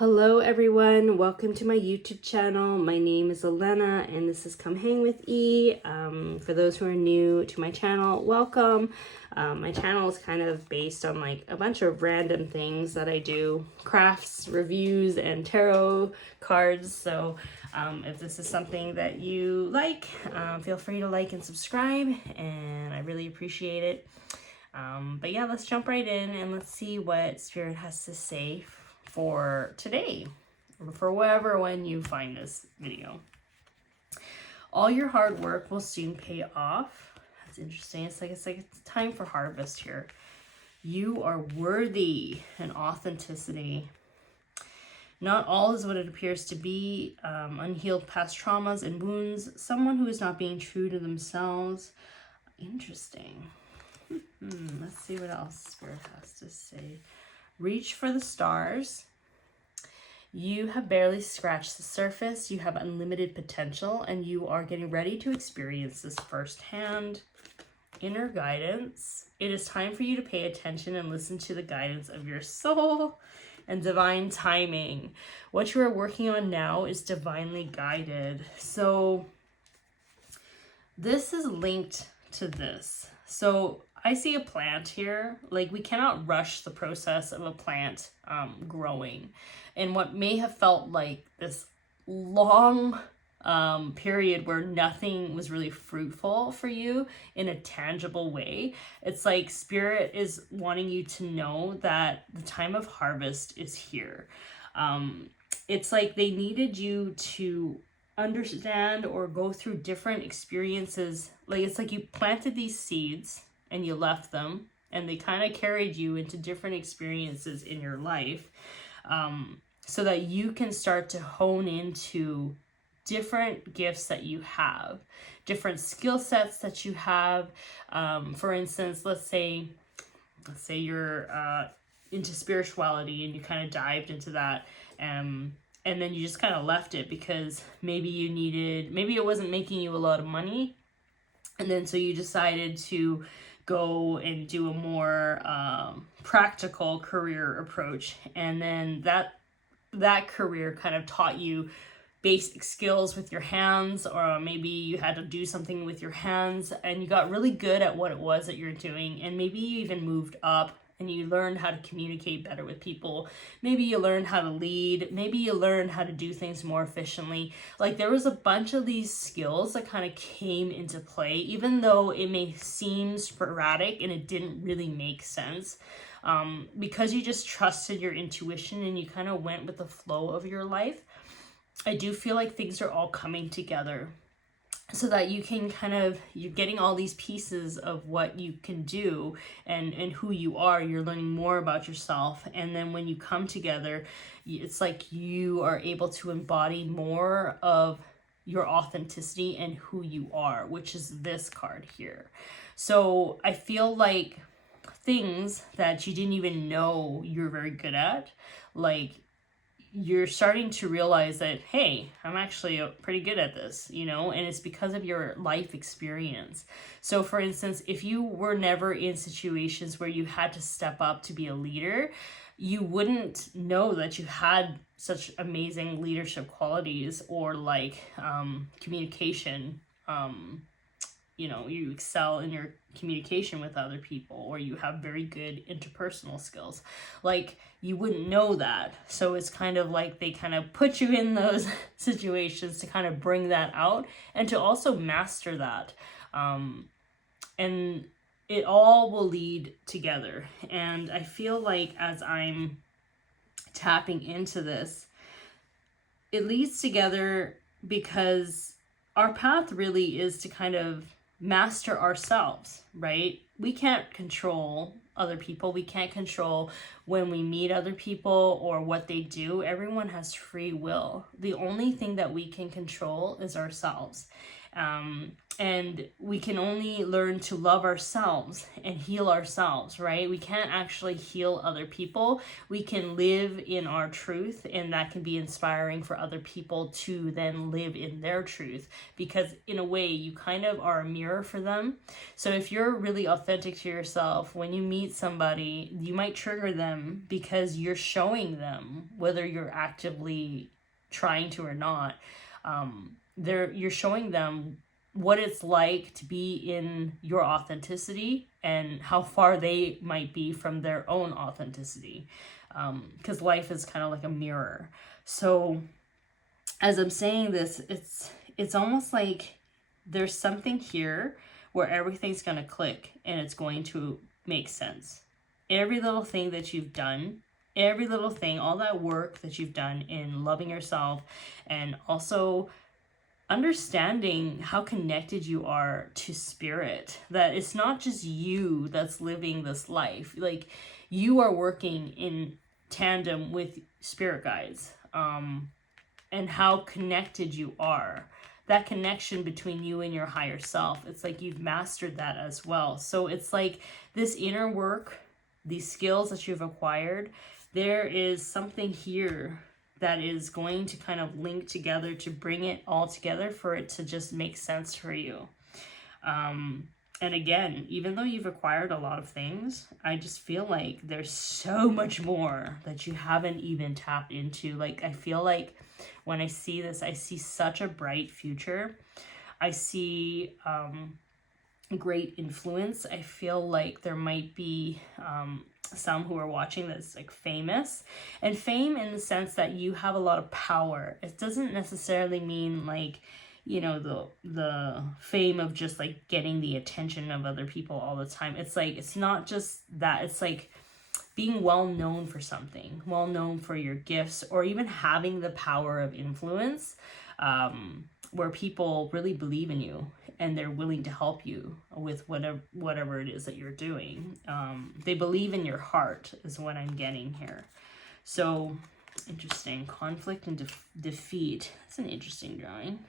Hello everyone, welcome to my YouTube channel. My name is Ellena and this is Comehangwithe. For those who are new to my channel, welcome. My channel is kind of based on like a bunch of random things that I do, crafts, reviews, and tarot cards. So if this is something that you like, feel free to like and subscribe, and I really appreciate it. But yeah, let's jump right in and let's see what Spirit has to say for today, or for when you find this video. All your hard work will soon pay off. That's interesting. It's like it's time for harvest here. You are worthy and authenticity. Not all is what it appears to be. Unhealed past traumas and wounds. Someone who is not being true to themselves. Interesting. Let's see what else Spirit has to say. Reach for the stars. You have barely scratched the surface. You have unlimited potential, and you are getting ready to experience this firsthand. Inner guidance. It is time for you to pay attention and listen to the guidance of your soul and divine timing. What you are working on now is divinely guided. So this is linked to this. So I see a plant here. Like, we cannot rush the process of a plant growing. And what may have felt like this long period where nothing was really fruitful for you in a tangible way, it's like Spirit is wanting you to know that the time of harvest is here. It's like they needed you to understand or go through different experiences. Like, it's like you planted these seeds and you left them, and they kind of carried you into different experiences in your life, so that you can start to hone into different gifts that you have, different skill sets that you have. For instance, let's say you're into spirituality and you kind of dived into that, and then you just kind of left it because maybe it wasn't making you a lot of money, and then so you decided to go and do a more practical career approach, and then that career kind of taught you basic skills with your hands, or maybe you had to do something with your hands and you got really good at what it was that you're doing, and maybe you even moved up and you learned how to communicate better with people. Maybe you learned how to lead. Maybe you learned how to do things more efficiently. Like, there was a bunch of these skills that kind of came into play, even though it may seem sporadic and it didn't really make sense. Because you just trusted your intuition and you kind of went with the flow of your life. I do feel like things are all coming together, so that you can you're getting all these pieces of what you can do and who you are. You're learning more about yourself. And then when you come together, it's like you are able to embody more of your authenticity and who you are, which is this card here. So I feel like things that you didn't even know you're very good at, like, you're starting to realize that, hey, I'm actually pretty good at this, and it's because of your life experience. So for instance, if you were never in situations where you had to step up to be a leader, you wouldn't know that you had such amazing leadership qualities, or like communication. You excel in your communication with other people, or you have very good interpersonal skills. Like, you wouldn't know that. So it's kind of like they kind of put you in those situations to kind of bring that out and to also master that. And it all will lead together. And I feel like as I'm tapping into this, it leads together because our path really is to kind of master ourselves, right? We can't control other people. We can't control when we meet other people or what they do. Everyone has free will. The only thing that we can control is ourselves. And we can only learn to love ourselves and heal ourselves, right? We can't actually heal other people. We can live in our truth, and that can be inspiring for other people to then live in their truth, because in a way you kind of are a mirror for them. So if you're really authentic to yourself, when you meet somebody, you might trigger them because you're showing them, whether you're actively trying to or not, you're showing them what it's like to be in your authenticity and how far they might be from their own authenticity, because life is kind of like a mirror. So as I'm saying this, it's almost like there's something here where everything's going to click and it's going to make sense. Every little thing that you've done, every little thing, all that work that you've done in loving yourself, and also understanding how connected you are to spirit, that it's not just you that's living this life. Like, you are working in tandem with spirit guides, and how connected you are. That connection between you and your higher self, it's like you've mastered that as well. So it's like this inner work, these skills that you've acquired, there is something here that is going to kind of link together to bring it all together for it to just make sense for you. And again, even though you've acquired a lot of things, I just feel like there's so much more that you haven't even tapped into. Like, I feel like when I see this, I see such a bright future. I see great influence. I feel like there might be some who are watching that's like famous, and fame in the sense that you have a lot of power. It doesn't necessarily mean like, you know, the fame of just like getting the attention of other people all the time. It's like, it's not just that. It's like being well known for something, well known for your gifts, or even having the power of influence, where people really believe in you and they're willing to help you with whatever it is that you're doing. They believe in your heart is what I'm getting here. So interesting. Conflict and defeat. That's an interesting drawing.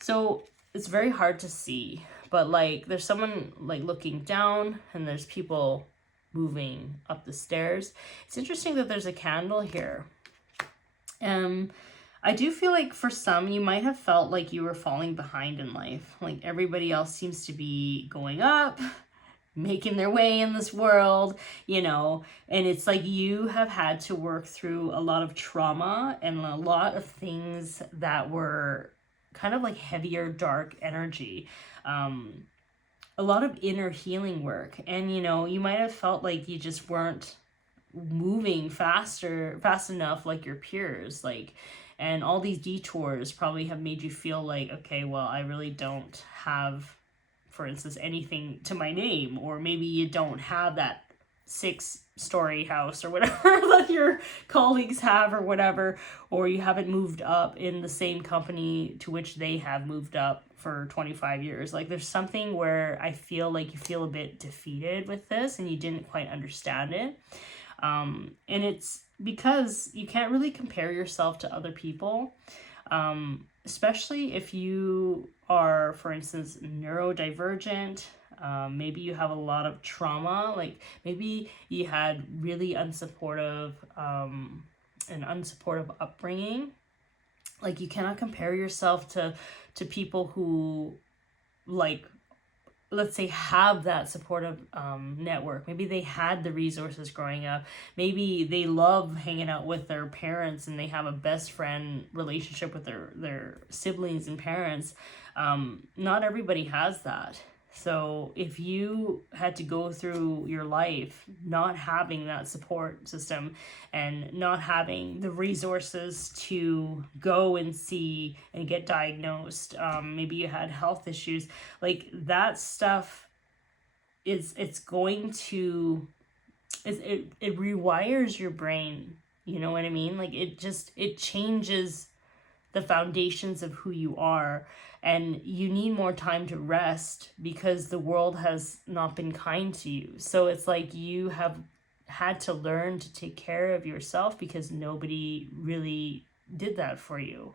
So it's very hard to see, but like there's someone like looking down and there's people moving up the stairs. It's interesting that there's a candle here. I do feel like for some, you might have felt like you were falling behind in life. Like everybody else seems to be going up, making their way in this world, you know, and it's like you have had to work through a lot of trauma and a lot of things that were kind of like heavier, dark energy. A lot of inner healing work. And, you know, you might have felt like you just weren't moving fast enough like your peers, like, and all these detours probably have made you feel like, okay, well, I really don't have, for instance, anything to my name, or maybe you don't have that 6-story house or whatever that your colleagues have or whatever, or you haven't moved up in the same company to which they have moved up for 25 years. Like there's something where I feel like you feel a bit defeated with this and you didn't quite understand it. And it's because you can't really compare yourself to other people, especially if you are, for instance, neurodivergent. Maybe you have a lot of trauma, like maybe you had really unsupportive upbringing. Like you cannot compare yourself to people who, like, let's say, have that supportive network. Maybe they had the resources growing up. Maybe they love hanging out with their parents and they have a best friend relationship with their siblings and parents. Not everybody has that. So if you had to go through your life not having that support system and not having the resources to go and see and get diagnosed, maybe you had health issues, like that stuff it rewires your brain. You know what I mean? Like it changes the foundations of who you are. And you need more time to rest because the world has not been kind to you. So it's like you have had to learn to take care of yourself because nobody really did that for you.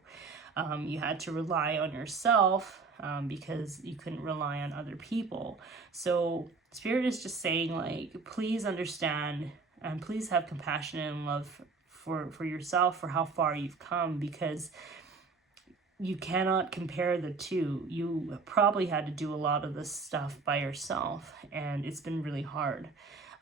You had to rely on yourself because you couldn't rely on other people. So Spirit is just saying, like, please understand and please have compassion and love for yourself, for how far you've come, because you cannot compare the two. You probably had to do a lot of this stuff by yourself, and it's been really hard.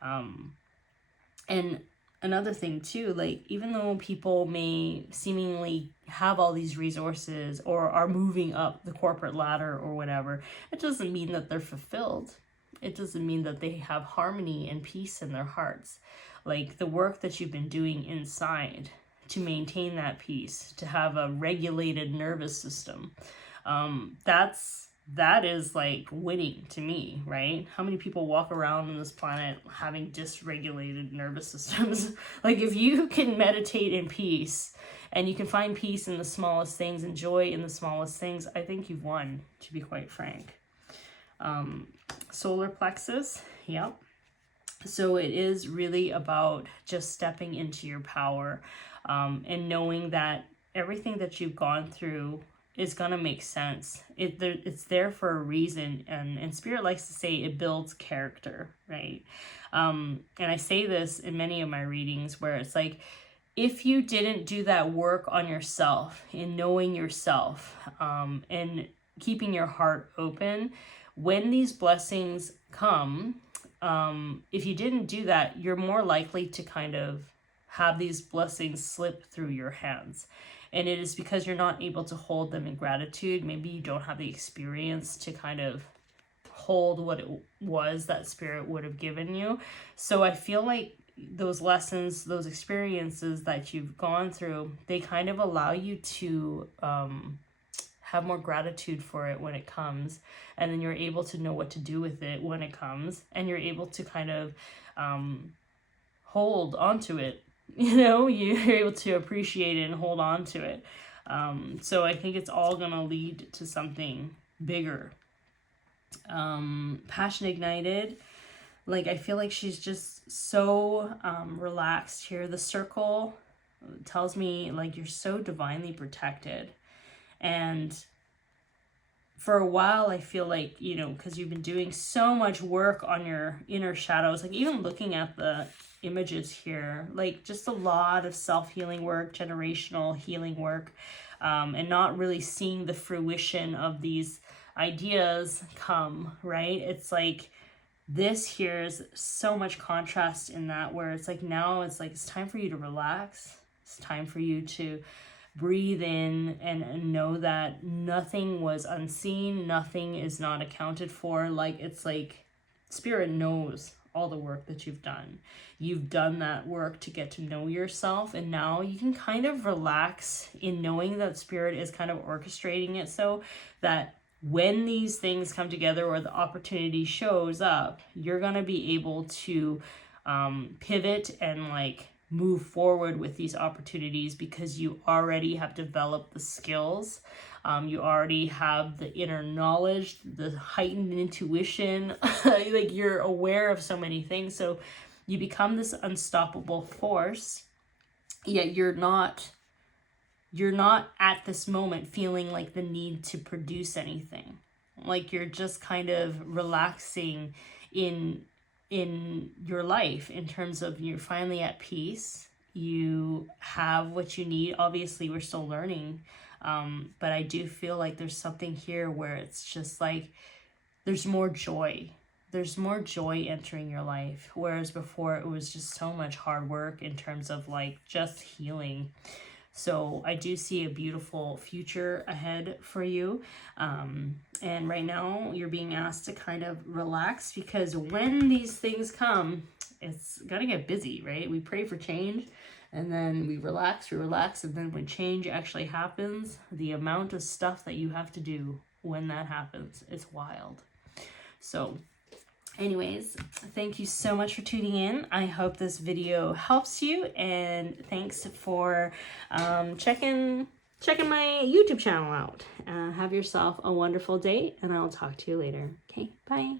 And another thing too, like, even though people may seemingly have all these resources or are moving up the corporate ladder or whatever, it doesn't mean that they're fulfilled. It doesn't mean that they have harmony and peace in their hearts. Like, the work that you've been doing inside to maintain that peace, to have a regulated nervous system, that is like winning to me, right? How many people walk around on this planet having dysregulated nervous systems? Like, if you can meditate in peace and you can find peace in the smallest things and joy in the smallest things, I think you've won, to be quite frank. Solar plexus, yep. So it is really about just stepping into your power, and knowing that everything that you've gone through is going to make sense. It's there for a reason, and Spirit likes to say it builds character, right? And I say this in many of my readings, where it's like, if you didn't do that work on yourself, in knowing yourself, and keeping your heart open, when these blessings come, if you didn't do that, you're more likely to kind of have these blessings slip through your hands. And it is because you're not able to hold them in gratitude. Maybe you don't have the experience to kind of hold what it was that Spirit would have given you. So I feel like those lessons, those experiences that you've gone through, they kind of allow you to have more gratitude for it when it comes. And then you're able to know what to do with it when it comes. And you're able to kind of hold onto it. You know, you're able to appreciate it and hold on to it. So I think it's all going to lead to something bigger. Passion ignited. Like, I feel like she's just so relaxed here. The circle tells me, like, you're so divinely protected. And for a while, I feel like, you know, because you've been doing so much work on your inner shadows, like even looking at the images here, like just a lot of self-healing work, generational healing work, and not really seeing the fruition of these ideas come, right? It's like this here is so much contrast in that, where it's like now it's like it's time for you to relax. It's time for you to breathe in and know that nothing was unseen, nothing is not accounted for. Like, it's like Spirit knows all the work that you've done. You've done that work to get to know yourself, and now you can kind of relax in knowing that Spirit is kind of orchestrating it so that when these things come together or the opportunity shows up, you're going to be able to pivot and like move forward with these opportunities, because you already have developed the skills. You already have the inner knowledge, the heightened intuition, like you're aware of so many things. So you become this unstoppable force, yet you're not at this moment feeling like the need to produce anything. Like you're just kind of relaxing in your life, in terms of you're finally at peace. You have what you need. Obviously, we're still learning. But I do feel like there's something here where it's just like, there's more joy. There's more joy entering your life. Whereas before it was just so much hard work in terms of like just healing. So I do see a beautiful future ahead for you. And right now you're being asked to kind of relax, because when these things come, it's gonna get busy, right? We pray for change, and then we relax, and then when change actually happens, the amount of stuff that you have to do when that happens is wild. So anyways, thank you so much for tuning in. I hope this video helps you, and thanks for checking my YouTube channel out. Have yourself a wonderful day, and I'll talk to you later. Okay, bye.